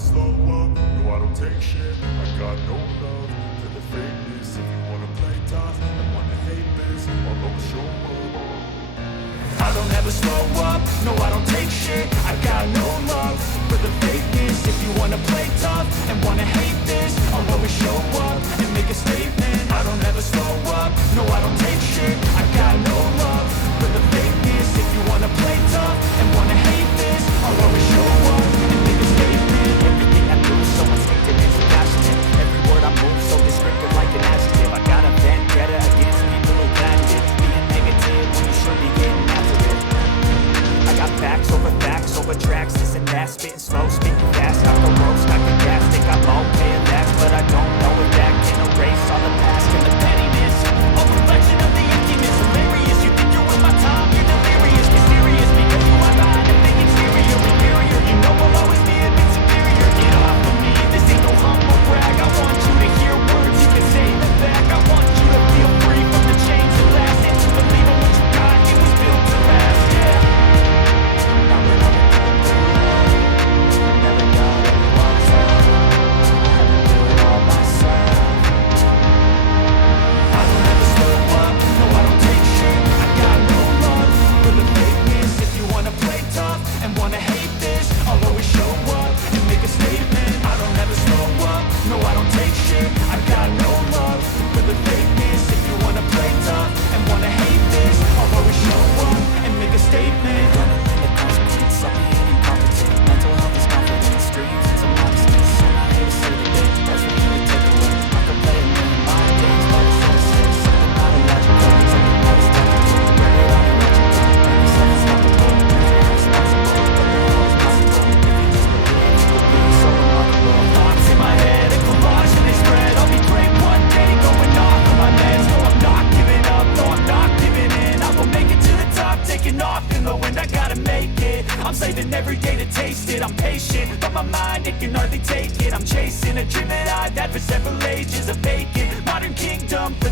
slow up, no I don't take shit. I got no love for the fakeness. If you wanna play tough and wanna hate this, I'll always show up. I don't ever slow up, no I don't take shit. I got no love for the fakeness. If you wanna play tough and wanna hate this, I'll always show up and make a statement. I don't ever slow up, no I don't take shit. I got no love for the fakeness. If you wanna play tough and wanna hate this, I'll always show up and make a statement. Everything I do is so instinctive and so passionate. Every word I move so descriptive like an adjective. I got a vendetta against people who planned it. Being negative when you should be getting after it. I got facts over tracks, this and that. Spitting slow, speaking fast, out the road, stuck in gas. Think I'm okay at last, but I don't know if that can erase all the past and the pettiness. A reflection of the emptiness, hilarious. You think you're worth my time, you're delirious. Mysterious, because you are behind a fake exterior. Inferior, you know I'll always be a bit superior. Get off of me, this ain't no humble brag. I want you to hear words, you can say them back. I want you to feel free from the chains that last, and to believe in what you got, it was built to last, yeah. Now we're on never got anyone's help. I had to do it all myself. I don't ever slow up, no I don't take shit. I got no love for the fakeness. If you wanna play tough and wanna hate this, I'll always show up and make a statement. I don't ever slow up, no I don't take shit. I got no love for the fakeness. If you wanna play tough and wanna hate this, I'll always show up and make a statement. Gonna limit consequence, I'll be incompetent. Mental health is confidence, dreams and some nonsense. I hate to say that it doesn't really take away. I can play a million mind games, but it's so sick. Something not illogical, something that is technical. Run it on electrical, make yourself unstoppable. Dreams are irresponsible, but they're always possible. If you just believe, you will be so remarkable. Thoughts in my head, a collage and they spread. I'll be great one day, going off of my meds. No, I'm not giving up, no, I'm not giving in. I will make it to the top, taking off in the wind. I gotta make it. I'm saving every day to taste it. I'm patient, but my mind, it can hardly take it. I'm chasing a dream that I've had for several ages. A vacant modern kingdom for the